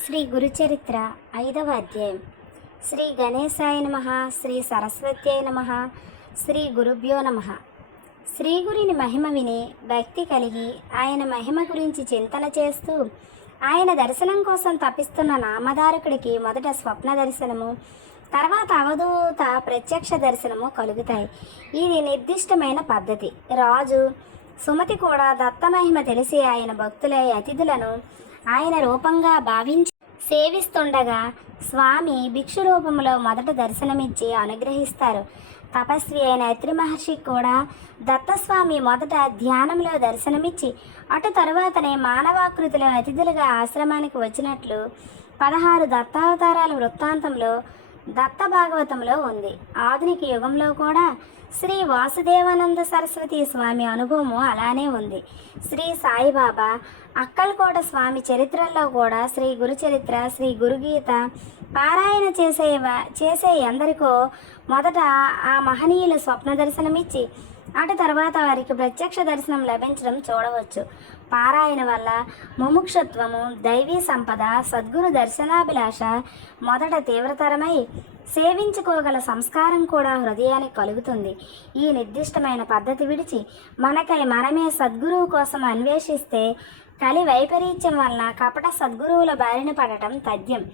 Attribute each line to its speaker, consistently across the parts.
Speaker 1: శ్రీ గురుచరిత్ర ఐదవ అధ్యాయం. శ్రీ గణేశాయ నమ శ్రీ సరస్వత్యాయ నమ శ్రీ గురుభ్యో నమ. శ్రీ గురిని మహిమ విని భక్తి కలిగి ఆయన మహిమ గురించి చింతన చేస్తూ ఆయన దర్శనం కోసం తప్పిస్తున్న నామధారకుడికి మొదట స్వప్న దర్శనము తర్వాత అవధూత ప్రత్యక్ష దర్శనము కలుగుతాయి. ఇది నిర్దిష్టమైన పద్ధతి. రాజు సుమతి కూడా దత్తమహిమ తెలిసి ఆయన భక్తులై అతిథులను ఆయన రూపంగా భావించి సేవిస్తుండగా స్వామి భిక్షు రూపంలో మొదట దర్శనమిచ్చి అనుగ్రహిస్తారు. తపస్వి అయిన అత్రి మహర్షి కూడా దత్తస్వామి మొదట ధ్యానంలో దర్శనమిచ్చి అటు తరువాతనే మానవాకృతిలో అతిథులుగా ఆశ్రమానికి వచ్చినట్లు పదహారు దత్తావతారాల వృత్తాంతంలో దత్త భాగవతంలో ఉంది. ఆధునిక యుగంలో కూడా శ్రీ వాసుదేవానంద సరస్వతి స్వామి అనుభవము అలానే ఉంది. శ్రీ సాయిబాబా అక్కల్కోట స్వామి చరిత్రల్లో కూడా శ్రీ గురుచరిత్ర శ్రీ గురుగీత పారాయణ చేసే చేసే ఎందరికో మొదట ఆ మహనీయులు స్వప్న దర్శనమిచ్చి అటు తర్వాత వారికి ప్రత్యక్ష దర్శనం లభించడం చూడవచ్చు. పారాయణ వల్ల ముముక్షత్వము దైవీ సంపద సద్గురు దర్శనాభిలాష మొదట తీవ్రతరమై సేవించుకోగల సంస్కారం కూడా హృదయానికి కలుగుతుంది. ఈ నిర్దిష్టమైన పద్ధతి విడిచి మనకై మనమే సద్గురువు కోసం అన్వేషిస్తే కలి వైపరీత్యం వలన కపట సద్గురువుల బారిన పడటం తథ్యం.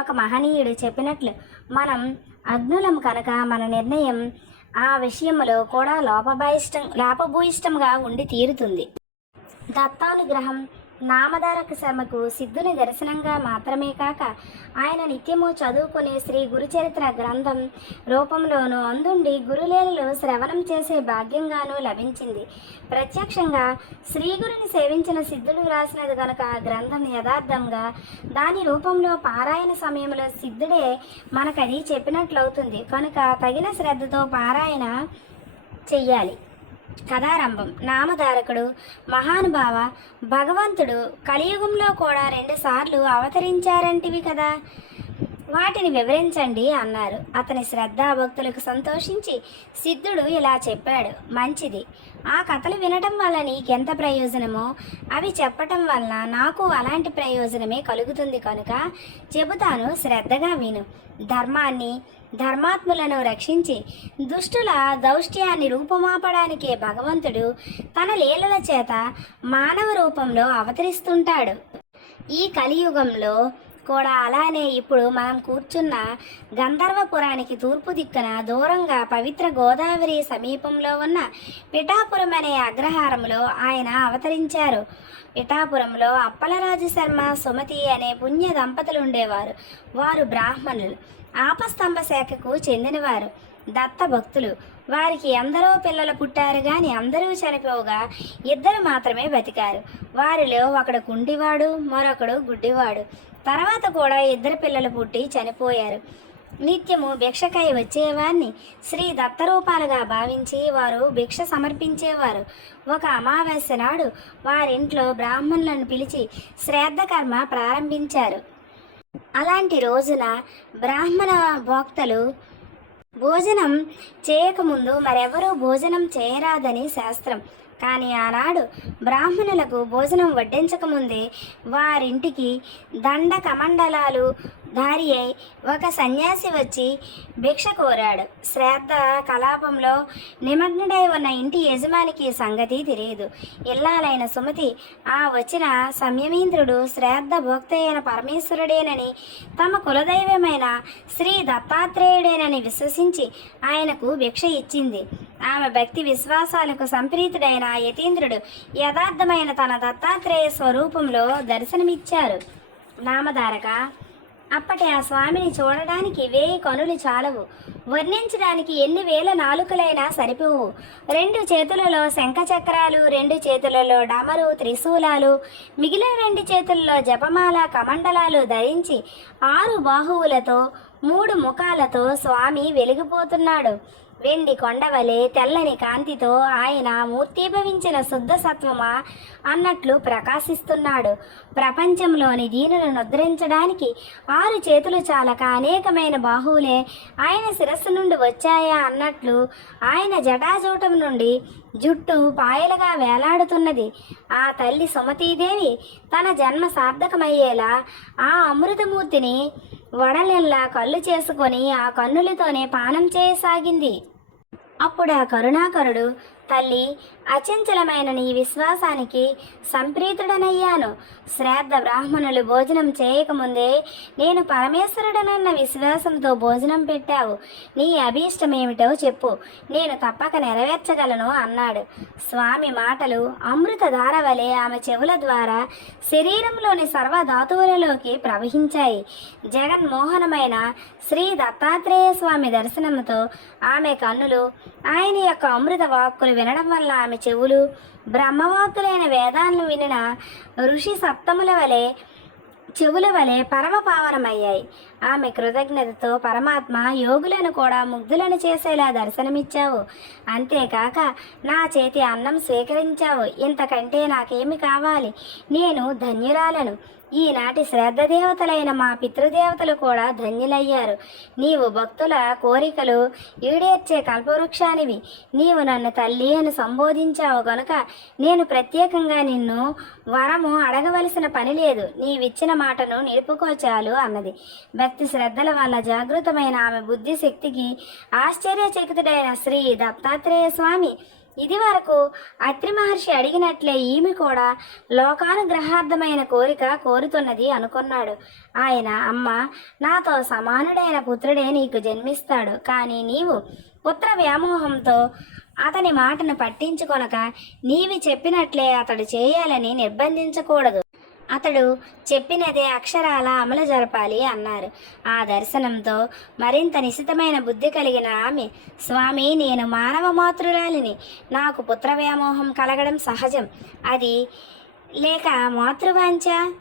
Speaker 1: ఒక మహనీయుడు చెప్పినట్లు మనం అగ్నులం కనుక మన నిర్ణయం ఆ విషయంలో కూడా లోపభాయిష్టం లోపభూయిష్టంగా ఉండి తీరుతుంది. దత్తానుగ్రహం నామధారక శర్మకు సిద్ధుని దర్శనంగా మాత్రమే కాక ఆయన నిత్యము చదువుకునే శ్రీ గురుచరిత్ర గ్రంథం రూపంలోనూ అందుండి గురులేలలో శ్రవణం చేసే భాగ్యంగానూ లభించింది. ప్రత్యక్షంగా శ్రీగురుని సేవించిన సిద్ధుడు వ్రాసినది కనుక గ్రంథం యథార్థంగా దాని రూపంలో పారాయణ సమయంలో సిద్ధుడే మనకది చెప్పినట్లవుతుంది. కనుక తగిన శ్రద్ధతో పారాయణ చెయ్యాలి. కథారంభం. నామధారకుడు మహానుభావ భగవంతుడు కలియుగంలో కూడా రెండుసార్లు అవతరించారంటివి కదా. వాటిని వివరించండి అన్నారు. అతని శ్రద్ధాభక్తులకు సంతోషించి సిద్ధుడు ఇలా చెప్పాడు. మంచిది. ఆ కథలు వినటం వల్ల నీకెంత ప్రయోజనమో? అవి చెప్పటం వల్ల నాకు అలాంటి ప్రయోజనమే కలుగుతుంది కనుక చెబుతాను శ్రద్ధగా విను. ధర్మాన్ని ధర్మాత్ములను రక్షించి దుష్టుల దౌష్ట్యాన్ని రూపుమాపడానికే భగవంతుడు తన లీలల చేత మానవ రూపంలో అవతరిస్తుంటాడు. ఈ కలియుగంలో కూడా అలానే ఇప్పుడు మనం కూర్చున్న గంధర్వపురానికి తూర్పు దిక్కున దూరంగా పవిత్ర గోదావరి సమీపంలో ఉన్న పిఠాపురం అనే అగ్రహారంలో ఆయన అవతరించారు. పిఠాపురంలో అప్పలరాజు శర్మ సుమతి అనే పుణ్య దంపతులు ఉండేవారు వారు బ్రాహ్మణులు. ఆపస్తంభ శాఖకు చెందినవారు. దత్త భక్తులు. వారికి ఎందరో పిల్లలు పుట్టారు కానీ అందరూ చనిపోగా ఇద్దరు మాత్రమే బతికారు. వారిలో ఒకడు కుంటివాడు మరొకడు గుడ్డివాడు. తర్వాత కూడా ఇద్దరు పిల్లలు పుట్టి చనిపోయారు. నిత్యము భిక్షకై వచ్చేవారిని శ్రీ దత్తరూపాలుగా భావించి వారు భిక్ష సమర్పించేవారు. ఒక అమావాస్య నాడు వారింట్లో బ్రాహ్మణులను పిలిచి శ్రాద్ధకర్మ ప్రారంభించారు. అలాంటి రోజున బ్రాహ్మణ భోక్తలు భోజనం చేయకముందు మరెవరూ భోజనం చేయరాదని శాస్త్రం. కానీ ఆనాడు బ్రాహ్మణులకు భోజనం వడ్డించకముందే వారింటికి దండ కమండలాలు దారి అయి ఒక సన్యాసి వచ్చి భిక్ష కోరాడు. శ్రాద్ధ కలాపంలో నిమగ్నుడై ఉన్న ఇంటి యజమానికి సంగతి తెలియదు. ఇల్లాలైన సుమతి ఆ వచ్చిన సంయమీంద్రుడు శ్రాద్ధ భోక్త అయిన పరమేశ్వరుడేనని తమ కులదైవమైన శ్రీ దత్తాత్రేయుడేనని విశ్వసించి ఆయనకు భిక్ష ఇచ్చింది. ఆమె భక్తి విశ్వాసాలకు సంప్రీతుడైన యతీంద్రుడు యథార్థమైన తన దత్తాత్రేయ స్వరూపంలో దర్శనమిచ్చారు. నామధారక అప్పటి ఆ స్వామిని చూడడానికి వేయి కనులు చాలవు. వర్ణించడానికి ఎన్ని వేల నాలుకలైనా సరిపోవు. రెండు చేతులలో శంఖచక్రాలు రెండు చేతులలో డమరు త్రిశూలాలు మిగిలిన రెండు చేతుల్లో జపమాల కమండలాలు ధరించి ఆరు బాహువులతో మూడు ముఖాలతో స్వామి వెలిగిపోతున్నాడు. వెండి కొండవలే తెల్లని కాంతితో ఆయన మూర్తీభవించిన శుద్ధ సత్వమా అన్నట్లు ప్రకాశిస్తున్నాడు. ప్రపంచంలోని దీనులను ఉద్ధరించడానికి ఆరు చేతులు చాలక అనేకమైన బాహువులే ఆయన శిరస్సు నుండి వచ్చాయా అన్నట్లు ఆయన జటాజూటం నుండి జుట్టు పాయలుగా వేలాడుతున్నది. ఆ తల్లి సుమతీదేవి తన జన్మ సార్థకమయ్యేలా ఆ అమృతమూర్తిని వడలెల్లా కళ్ళు చేసుకొని ఆ కన్నులతోనే పానం చేయసాగింది. అప్పుడు ఆ కరుణాకరుడు తల్లి అచంచలమైన నీ విశ్వాసానికి సంప్రీతుడనయ్యాను. శ్రాద్ధ బ్రాహ్మణులు భోజనం చేయకముందే నేను పరమేశ్వరుడనన్న విశ్వాసంతో భోజనం పెట్టావు. నీ అభీష్టమేమిటో చెప్పు. నేను తప్పక నెరవేర్చగలను అన్నాడు. స్వామి మాటలు అమృతధార వలె ఆమె చెవుల ద్వారా శరీరంలోని సర్వధాతువులలోకి ప్రవహించాయి. జగన్మోహనమైన శ్రీ దత్తాత్రేయ స్వామి దర్శనంతో ఆమె కన్నులు ఆయన యొక్క అమృత వాక్కులు వినడం వల్ల ఆమె చెవులు బ్రహ్మవాతులైన వేదాలను వినిన ఋషి సప్తముల వలె చెవుల వలె పరమ పావనమయ్యాయి. ఆమె కృతజ్ఞతతో పరమాత్మ యోగులను కూడా ముగ్ధులను చేసేలా దర్శనమిచ్చావు. అంతేకాక నా చేతి అన్నం స్వీకరించావు. ఇంతకంటే నాకేమి కావాలి? నేను ధన్యురాలను. ఈనాటి శ్రద్ధ దేవతలైన మా పితృదేవతలు కూడా ధన్యులయ్యారు. నీవు భక్తుల కోరికలు ఈడేర్చే కల్పవృక్షానివి. నీవు నన్ను తల్లి అని సంబోధించావు గనుక నేను ప్రత్యేకంగా నిన్ను వరము అడగవలసిన పని లేదు. నీవిచ్చిన మాటను నిలుపుకోచాలు అన్నది. భక్తి శ్రద్ధల వల్ల జాగృతమైన ఆమె బుద్ధి శక్తికి ఆశ్చర్యచకితుడైన శ్రీ దత్తాత్రేయ స్వామి ఇది వరకు అత్రి మహర్షి అడిగినట్లే ఈమె కూడా లోకానుగ్రహార్థమైన కోరిక కోరుతున్నది అనుకున్నాడు. ఆయన అమ్మ నాతో సమానుడైన పుత్రుడే నీకు జన్మిస్తాడు. కానీ నీవు పుత్ర వ్యామోహంతో అతని మాటను పట్టించుకొనక నీవి చెప్పినట్లే అతడు చేయాలని నిర్బంధించకూడదు. అతడు చెప్పినదే అక్షరాల అమలు జరపాలి అన్నారు. ఆ దర్శనంతో మరింత నిశితమైన బుద్ధి కలిగిన ఆమె స్వామి నేను మానవ మాతృరాలిని. నాకు పుత్ర వ్యామోహం కలగడం సహజం. అది లేక మాతృవాంఛ?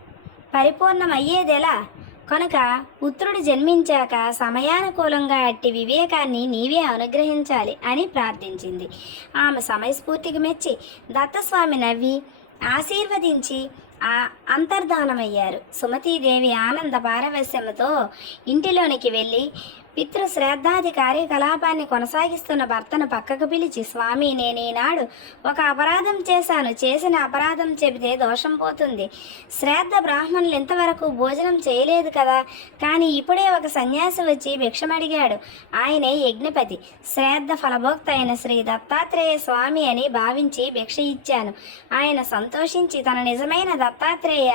Speaker 1: పరిపూర్ణమయ్యేదెలా? కనుక పుత్రుడు జన్మించాక సమయానుకూలంగా అట్టి వివేకాన్ని నీవే అనుగ్రహించాలి అని ప్రార్థించింది. ఆమె సమయస్ఫూర్తికి మెచ్చి దత్తస్వామి నవ్వి ఆశీర్వదించి అంతర్ధానమయ్యారు. సుమతీదేవి ఆనంద పారవశ్యముతో ఇంటిలోనికి వెళ్ళి పితృ శ్రాద్ధాది కార్యకలాపాన్ని కొనసాగిస్తున్న భర్తను పక్కకు పిలిచి స్వామి నేను ఈనాడు ఒక అపరాధం చేశాను. చేసిన అపరాధం చెబితే దోషం పోతుంది. శ్రాద్ధ బ్రాహ్మణులు ఇంతవరకు భోజనం చేయలేదు కదా. కానీ ఇప్పుడే ఒక సన్యాసి వచ్చి భిక్షమడిగాడు. ఆయనే యజ్ఞపతి. శ్రాద్ధ ఫలభోక్త అయిన శ్రీ దత్తాత్రేయ స్వామి అని భావించి భిక్ష ఇచ్చాను. ఆయన సంతోషించి తన నిజమైన దత్తాత్రేయ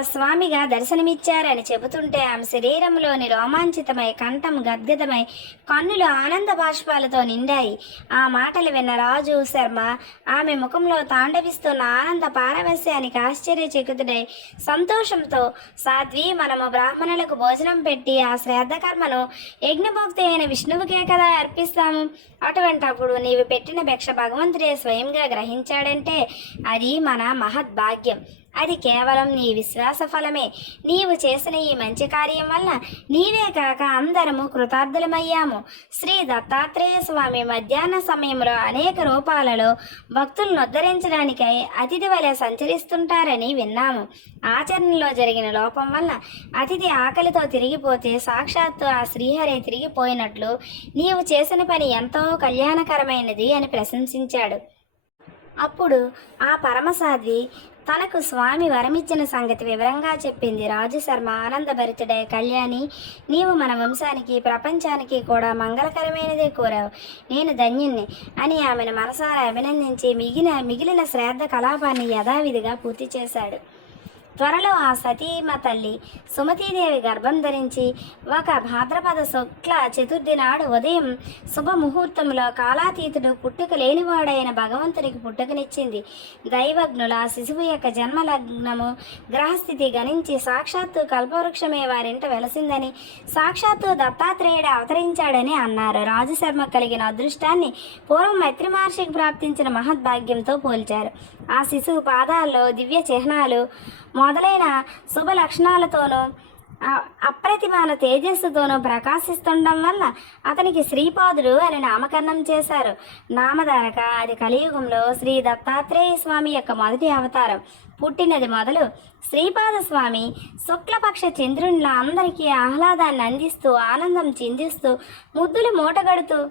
Speaker 1: స్వామిగా దర్శనమిచ్చారని చెబుతుంటే ఆమె శరీరంలోని రోమాంచితమై కంఠం గద్గదమై కన్నులు ఆనంద బాష్పాలతో నిండాయి. ఆ మాటలు విన్న రాజు శర్మ ఆమె ముఖంలో తాండవిస్తున్న ఆనంద పారవస్యానికి ఆశ్చర్యచకితుడై సంతోషంతో సాధ్వి మనము బ్రాహ్మణులకు భోజనం పెట్టి ఆ శ్రాద్ధ కర్మను యజ్ఞభోక్తి అయిన విష్ణువుకే కదా అర్పిస్తాము. అటువంటప్పుడు నీవు పెట్టిన భిక్ష భగవంతుడే స్వయంగా గ్రహించాడంటే అది మన మహద్భాగ్యం. అది కేవలం నీ విశ్వాస ఫలమే. నీవు చేసిన ఈ మంచి కార్యం వల్ల నీవే కాక అందరము కృతార్థులమయ్యాము. శ్రీ దత్తాత్రేయ స్వామి మధ్యాహ్న సమయంలో అనేక రూపాలలో భక్తులను ఉద్ధరించడానికై అతిథి వలె సంచరిస్తుంటారని విన్నాము. ఆచరణలో జరిగిన లోపం వల్ల అతిథి ఆకలితో తిరిగిపోతే సాక్షాత్తు ఆ శ్రీహరి తిరిగిపోయినట్లు నీవు చేసిన పని ఎంతో కళ్యాణకరమైనది అని ప్రశంసించాడు. అప్పుడు ఆ పరమసాధి తనకు స్వామి వరమిచ్చిన సంగతి వివరంగా చెప్పింది రాజు శర్మ. ఆనందభరితుడై కళ్యాణి నీవు మన వంశానికి ప్రపంచానికి కూడా మంగళకరమైనదే కోరావు. నేను ధన్యుణ్ణి అని ఆమెను మనసారా అభినందించి మిగిలిన మిగిలిన శ్రాద్ధ కలాపాన్ని యథావిధిగా పూర్తి చేశాడు. త్వరలో ఆ సతీమ తల్లి సుమతీదేవి గర్భం ధరించి ఒక భాద్రపద శుక్ల చతుర్థి నాడు ఉదయం శుభముహూర్తంలో కాలాతీతుడు పుట్టుక లేనివాడైన భగవంతునికి పుట్టుకనిచ్చింది. దైవజ్ఞుల శిశువు యొక్క జన్మ లగ్నము గ్రహస్థితి గణించి సాక్షాత్తు కల్పవృక్షమే వారింట వెలసిందని సాక్షాత్తు దత్తాత్రేయుడు అవతరించాడని అన్నారు. రాజశర్మ కలిగిన అదృష్టాన్ని పూర్వం మైత్రి మహర్షికి ప్రాప్తించిన మహద్భాగ్యంతో పోల్చారు. ఆ శిశువు పాదాల్లో దివ్య చిహ్నాలు మొదలైన శుభ లక్షణాలతోనూ అప్రతిమాన తేజస్సుతోనూ ప్రకాశిస్తుండడం వల్ల అతనికి శ్రీపాదుడు అని నామకరణం చేశారు. నామధారక అది కలియుగంలో శ్రీ దత్తాత్రేయ స్వామి యొక్క మొదటి అవతారం పుట్టినది మొదలు శ్రీపాద స్వామి శుక్లపక్ష చంద్రునిలా అందరికీ ఆహ్లాదాన్ని అందిస్తూ ఆనందం చిందిస్తూ ముద్దులు మూటగడుతూ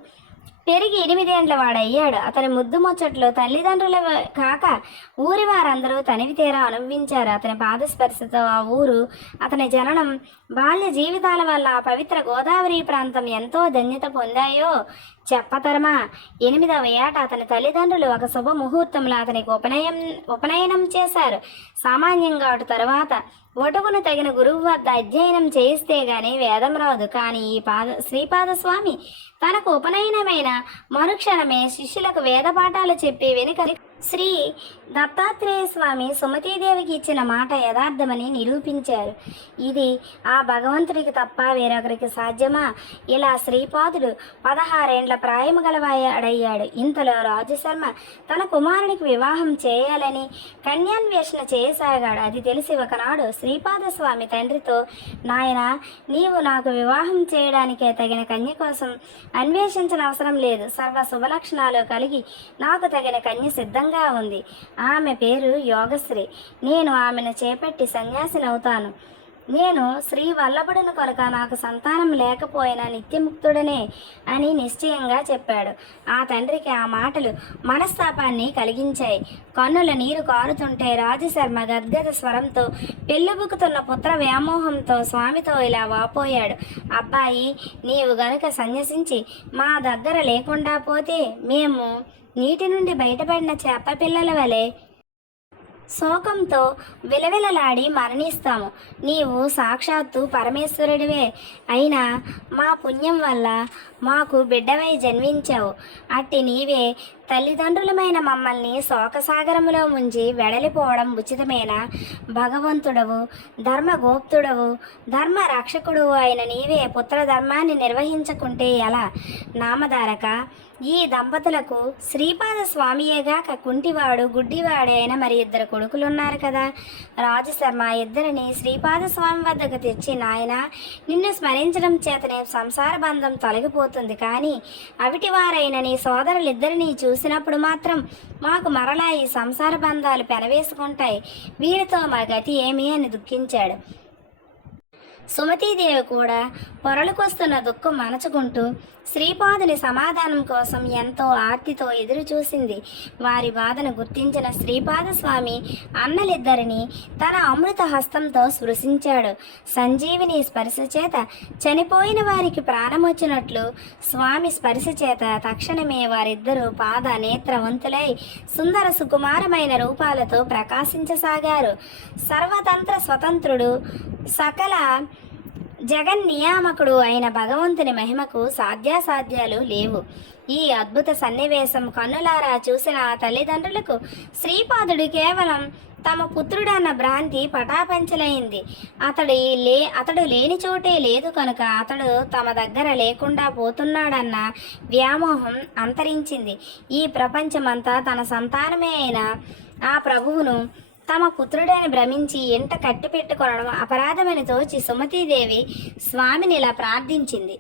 Speaker 1: పెరిగి ఎనిమిదేండ్ల వాడయ్యాడు. అతని ముద్దు ముచ్చట్లు తల్లిదండ్రుల కాక ఊరి వారందరూ తనివి తీరా అనుభవించారు. అతని పాదస్పర్శతో ఆ ఊరు అతని జననం బాల్య జీవితాల వల్ల ఆ పవిత్ర గోదావరి ప్రాంతం ఎంతో ధన్యత పొందాయో చెప్పతరమా? ఎనిమిదవ ఏట అతని తల్లిదండ్రులు ఒక శుభ ముహూర్తంలో అతనికి ఉపనయం ఉపనయనం చేశారు. సామాన్యంగా అటు తరువాత ఒటుకును తగిన గురువు వద్ద అధ్యయనం చేయిస్తే గాని వేదం రాదు. కానీ ఈ పాద శ్రీపాద స్వామి తనకు ఉపనయనమైన మరుక్షణమే శిష్యులకు వేద పాఠాలు చెప్పి వెనుక శ్రీ దత్తాత్రేయ స్వామి సుమతీదేవికి ఇచ్చిన మాట యథార్థమని నిరూపించారు. ఇది ఆ భగవంతుడికి తప్ప వేరొకరికి సాధ్యమా? ఇలా శ్రీపాదుడు పదహారేండ్ల ప్రాయము గలవాడయ్యాడు. ఇంతలో రాజశర్మ తన కుమారునికి వివాహం చేయాలని కన్యాన్వేషణ చేయసాగాడు. అది తెలిసి ఒకనాడు శ్రీపాద స్వామి తండ్రితో నాయన నీవు నాకు వివాహం చేయడానికే తగిన కన్య కోసం అన్వేషించిన అవసరం లేదు. సర్వ శుభలక్షణాలు కలిగి నాకు తగిన కన్య సిద్ధంగా ఉంది. ఆమె పేరు యోగశ్రీ. నేను ఆమెను చేపట్టి సన్యాసినవుతాను. నేను శ్రీ వల్లభుడిని కొరక నాకు సంతానం లేకపోయినా నిత్యముక్తుడనే అని నిశ్చయంగా చెప్పాడు. ఆ తండ్రికి ఆ మాటలు మనస్తాపాన్ని కలిగించాయి. కన్నుల నీరు కారుతుంటే రాజశర్మ గద్గద స్వరంతో పెళ్ళిబుకుతున్న పుత్ర వ్యామోహంతో స్వామితో ఇలా వాపోయాడు. అబ్బాయి నీవు గనుక సన్యసించి మా దగ్గర లేకుండా పోతే మేము నీటి నుండి బయటపడిన చేప పిల్లల వలె. శోకంతో విలవిలలాడి మరణిస్తాము. నీవు సాక్షాత్తు పరమేశ్వరుడివే. అయినా మా పుణ్యం వల్ల మాకు బిడ్డవై జన్మించావు. అట్టి నీవే తల్లిదండ్రులమైన మమ్మల్ని శోకసాగరములో ముంచి వెడలిపోవడం ఉచితమైన? భగవంతుడవు ధర్మగోప్తుడవు ధర్మ రక్షకుడు అయిన నీవే పుత్ర ధర్మాన్ని నిర్వహించకుంటే ఎలా? నామధారక ఈ దంపతులకు శ్రీపాద స్వామియేగాక కుంటివాడు గుడ్డివాడే అయిన మరి ఇద్దరు కొడుకులున్నారు కదా. రాజశర్మ ఇద్దరిని శ్రీపాద స్వామి వద్దకు తెచ్చి నాయన నిన్ను స్మరించడం చేతనే సంసార బంధం తొలగిపోతుంది. కానీ అవిటి వారైన నీ సోదరులిద్దరినీ చూసినప్పుడు మాత్రం మాకు మరలా ఈ సంసార బంధాలు పెనవేసుకుంటాయి. వీరితో మా గతి ఏమి అని దుఃఖించాడు. సుమతీదేవి కూడా పొరలుకొస్తున్న దుఃఖం మనచుకుంటూ శ్రీపాదుని సమాధానం కోసం ఎంతో ఆర్తితో ఎదురు చూసింది వారి బాధను గుర్తించిన శ్రీపాద స్వామి అన్నలిద్దరిని తన అమృత హస్తంతో స్పృశించాడు. సంజీవిని స్పర్శ చేత చనిపోయిన వారికి ప్రాణమొచ్చినట్లు స్వామి స్పర్శ చేత తక్షణమే వారిద్దరూ పాద నేత్రవంతులై సుందర సుకుమారమైన రూపాలతో ప్రకాశించసాగారు. సర్వతంత్ర స్వతంత్రుడు సకల జగన్ నియామకుడు అయిన భగవంతుని మహిమకు సాధ్యాసాధ్యాలు లేవు. ఈ అద్భుత సన్నివేశం కన్నులారా చూసిన ఆ తల్లిదండ్రులకు శ్రీపాదుడు కేవలం తమ పుత్రుడన్న భ్రాంతి పటాపంచలైంది. అతడు లే అతడు లేని చోటే లేదు కనుక అతడు తమ దగ్గర లేకుండా పోతున్నాడన్న వ్యామోహం అంతరించింది. ఈ ప్రపంచమంతా తన సంతానమే అయిన ఆ ప్రభువును తమ పుత్రుడని భ్రమించి ఎంట కట్టి పెట్టుకొనడం అపరాధమని తోచి సుమతీదేవి స్వామిని ఇలా ప్రార్థించింది.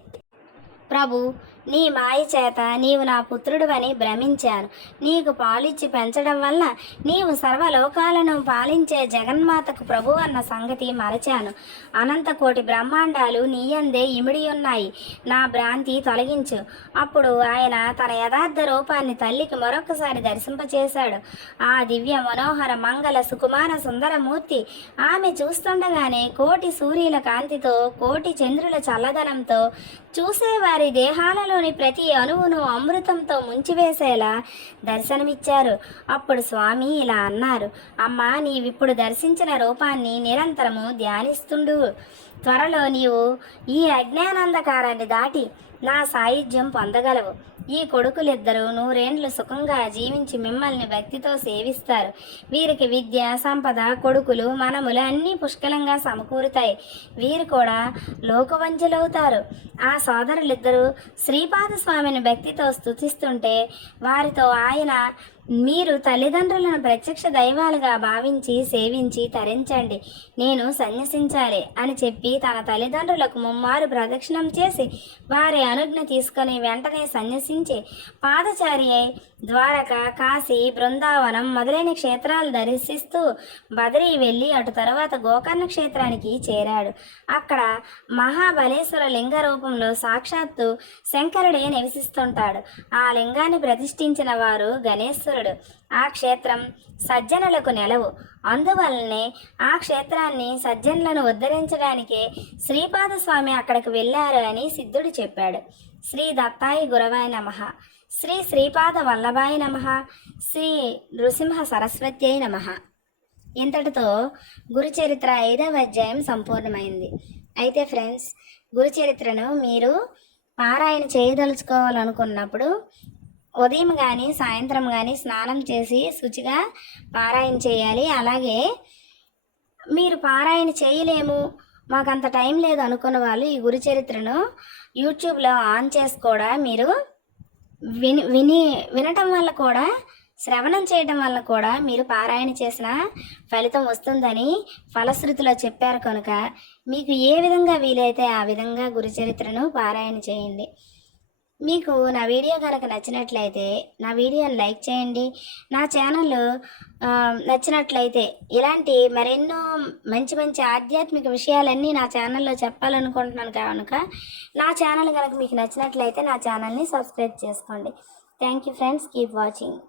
Speaker 1: ప్రభు నీ మాయ చేత నీవు నా పుత్రుడువని భ్రమించాను. నీకు పాలిచ్చి పెంచడం వల్ల నీవు సర్వలోకాలను పాలించే జగన్మాతకు ప్రభు అన్న సంగతి మరచాను. అనంత కోటి బ్రహ్మాండాలు నీయందే ఇమిడి ఉన్నాయి. నా భ్రాంతి తొలగించు. అప్పుడు ఆయన తన యథార్థ రూపాన్ని తల్లికి మరొకసారి దర్శింపచేశాడు. ఆ దివ్య మనోహర మంగళ సుకుమార సుందరమూర్తి ఆమె చూస్తుండగానే కోటి సూర్యుల కాంతితో కోటి చంద్రుల చల్లదనంతో చూసేవారి దేహాలలోని ప్రతి అణువును అమృతంతో ముంచివేసేలా దర్శనమిచ్చారు. అప్పుడు స్వామి ఇలా అన్నారు అమ్మా నీవిప్పుడు దర్శించిన రూపాన్ని నిరంతరము ధ్యానిస్తుండు. త్వరలో నీవు ఈ అజ్ఞానాంధకారాన్ని దాటి నా సాయుధ్యం పొందగలవు. ఈ కొడుకులిద్దరూ నూరేండ్లు సుఖంగా జీవించి మిమ్మల్ని భక్తితో సేవిస్తారు. వీరికి విద్య సంపద కొడుకులు మనములు అన్నీ పుష్కలంగా సమకూరుతాయి. వీరు కూడా లోకవంచులవుతారు ఆ సోదరులిద్దరూ శ్రీపాద స్వామిని భక్తితో స్థుతిస్తుంటే వారితో ఆయన మీరు తల్లిదండ్రులను ప్రత్యక్ష దైవాలుగా భావించి సేవించి తరించండి. నేను సన్యసించాలి అని చెప్పి తన తల్లిదండ్రులకు ముమ్మారు ప్రదక్షిణం చేసి వారి అనుజ్ఞ తీసుకొని వెంటనే సన్యసించి పాదచారి ద్వారక కాశీ బృందావనం మొదలైన క్షేత్రాలు దర్శిస్తూ బదరి వెళ్ళి అటు తర్వాత గోకర్ణ క్షేత్రానికి చేరాడు. అక్కడ మహాబలేశ్వర లింగ రూపంలో సాక్షాత్తు శంకరుడే నివసిస్తుంటాడు. ఆ లింగాన్ని ప్రతిష్ఠించిన వారు సూర్యుడు. ఆ క్షేత్రం సజ్జనులకు నెలవు. అందువలనే ఆ క్షేత్రాన్ని సజ్జనులను ఉద్ధరించడానికి శ్రీపాద స్వామి అక్కడికి వెళ్ళారు అని సిద్ధుడు చెప్పాడు. శ్రీ దత్తాయి గురవాయ నమ. శ్రీ శ్రీపాద వల్లభాయ నమ. శ్రీ నృసింహ సరస్వత్యై నమ. ఇంతటితో గురుచరిత్ర ఐదవ అధ్యాయం సంపూర్ణమైంది. అయితే ఫ్రెండ్స్ గురుచరిత్రను మీరు పారాయణ చేయదలుచుకోవాలనుకున్నప్పుడు ఉదయం కానీ సాయంత్రం కానీ స్నానం చేసి శుచిగా పారాయణ చేయాలి. అలాగే మీరు పారాయణ చేయలేము. మాకు అంత టైం లేదు అనుకున్న వాళ్ళు ఈ గురు చరిత్రను యూట్యూబ్లో ఆన్ చేసి కూడా మీరు విని విని వినటం వల్ల కూడా శ్రవణం చేయటం వల్ల కూడా మీరు పారాయణ చేసిన ఫలితం వస్తుందని ఫలశ్రుతిలో చెప్పారు కనుక మీకు ఏ విధంగా వీలైతే ఆ విధంగా గురుచరిత్రను పారాయణ చేయండి. మీకు నా వీడియో కనుక నచ్చినట్లయితే నా వీడియోని లైక్ చేయండి. నా ఛానల్ నచ్చినట్లయితే ఇలాంటి మరెన్నో మంచి మంచి ఆధ్యాత్మిక విషయాలన్నీ నా ఛానల్లో చెప్పాలనుకుంటున్నాను కనుక నా ఛానల్ కనుక మీకు నచ్చినట్లయితే నా ఛానల్ని సబ్స్క్రైబ్ చేసుకోండి. Thank you friends keep watching